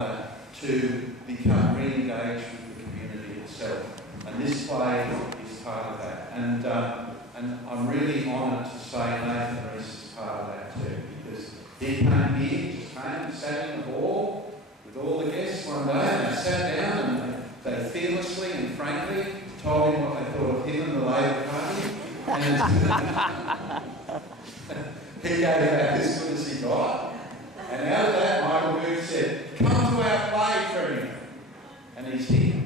to become re-engaged with the community itself, and this play is part of that. And I'm really honoured to say Nathan Rees is part of that too, because he came here, just came and sat in the hall with all the guests one day, and they sat down and they fearlessly and frankly told him what they thought of him and the Labor Party, and he gave out as good as he got. And out of that, Michael Booth said, "Come to our play, Premier." And he's here.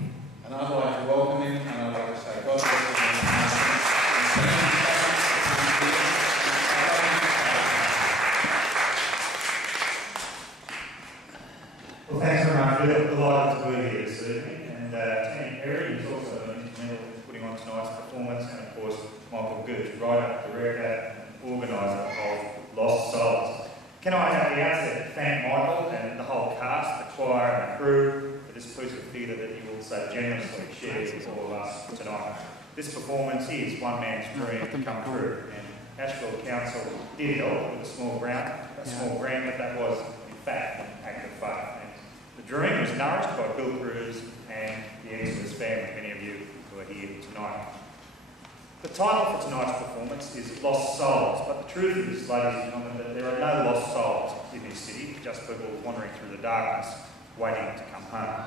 And I'd like to welcome him, and I'd like to say, God bless him. Well, thanks very much. We're delighted to be here this evening. And Tammy Perry is also instrumental in putting on tonight's performance. And of course, Michael Gooch, writer, director, and organiser of Lost Souls. Can I at the outset thank Michael and the whole cast, the choir and the crew for this piece of theatre that he will so generously share with all of us tonight. This performance is one man's dream come true, and Asheville Council did help with a small grant, but that was in fact an act of faith. And the dream was nourished by Bill Cruz and the Exodus family, many of you who are here tonight. The title for tonight's performance is Lost Souls, but the truth is, ladies and gentlemen, that there are no lost souls in this city, just people wandering through the darkness, waiting to come home.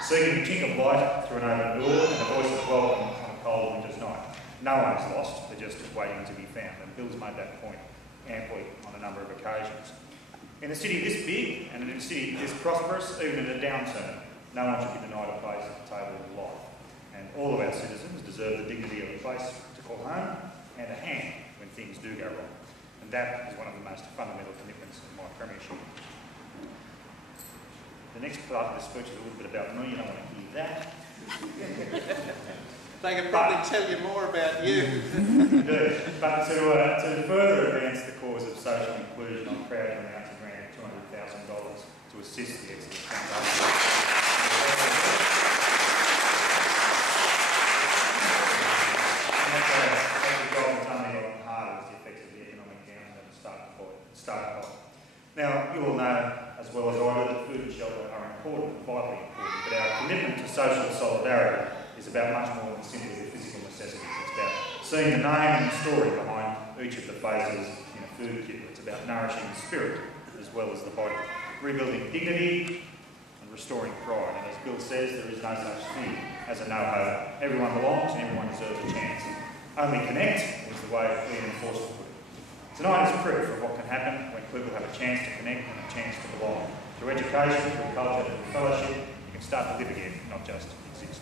Seeking a chink of light through an open door and a voice of welcome on a cold winter's night. No one is lost, they're just waiting to be found, and Bill's made that point amply on a number of occasions. In a city this big, and in a city this prosperous, even in a downturn, no one should be denied a place at the table of life. And all of our citizens deserve the dignity of a place to call home and a hand when things do go wrong. And that is one of the most fundamental commitments of my premiership. The next part of the speech is a little bit about me. You don't want to hear that. They can probably tell you more about you. Indeed. But to further advance the cause of social inclusion, I'm proud to announce a grant of $200,000 to assist the Exodus Foundation. Now, you all know as well as I do that food and shelter are important, vitally important, but our commitment to social solidarity is about much more than simply the physical necessities. It's about seeing the name and the story behind each of the faces in a food kit. It's about nourishing the spirit as well as the body, rebuilding dignity and restoring pride. And as Bill says, there is no such thing as a no-hope. Everyone belongs and everyone deserves a chance. Only connect is the way Ian enforced it. Tonight is proof of what can happen when people have a chance to connect and a chance to belong. Through education, through culture, through fellowship, you can start to live again, not just exist.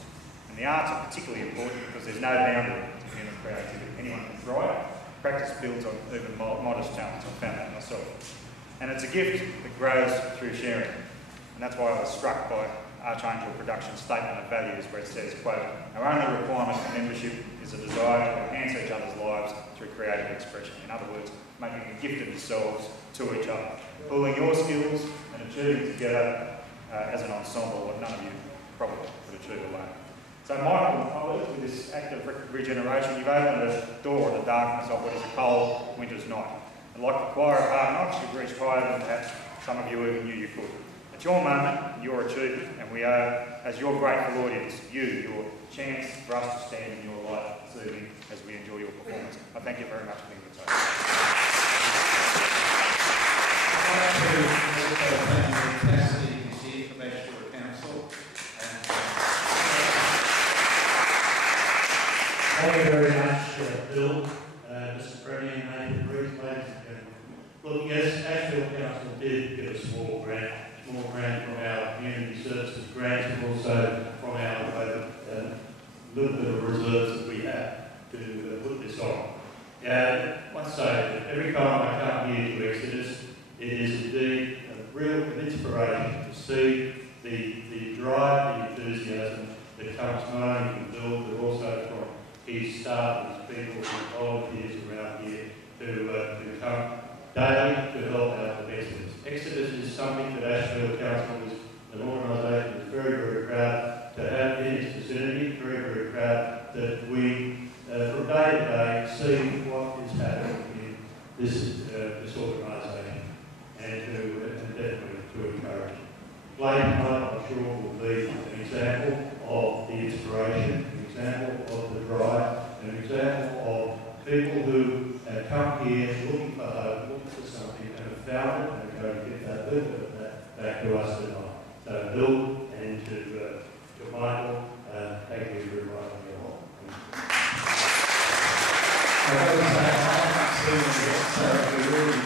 And the arts are particularly important because there's no boundary to human creativity. Anyone can thrive. Practice builds on even modest talents. I found that myself. And it's a gift that grows through sharing. And that's why I was struck by Archangel Productions' statement of values where it says, quote, "Our only requirement for membership is a desire to enhance each other's lives through creative expression." In other words, making a gift of yourselves to each other, pooling your skills and achieving together as an ensemble what none of you probably could achieve alone. So Michael and colleagues, with this act of regeneration, you've opened a door in the darkness of what is a cold winter's night. And like the choir of Hard Knocks, you've reached higher than perhaps some of you even knew you could. It's your moment, your achievement, and we owe, as your grateful audience, your chance for us to stand in your light this evening as we enjoy your performance. I thank you very much for the invitation. Thank you very much, Bill, Mr. Premier Nathan Rees, ladies and gentlemen. Look, yes, Asheville Council did get a small grant from our community services grants and also from our little bit of reserves that we have to put this on. I must say that every time I come here to Exodus, it is indeed a real inspiration to see the drive, the enthusiasm that comes not only from Bill but also from his staff, his people, his volunteers around here who come daily to help out with Exodus. Exodus is something that Asheville Council is an organisation that's very, very proud to have in its vicinity, very, very proud that we, from day to day, see what is happening in this organisation and definitely to encourage it. tonight, I'm sure, will be an example of the inspiration, an example of the drive, an example of people who have come here looking for hope, looking for something, and have found it, and are going to get that little bit of that back to us tonight. So, Bill, and to Michael, thank you for inviting me along. I haven't seen it yet, so we really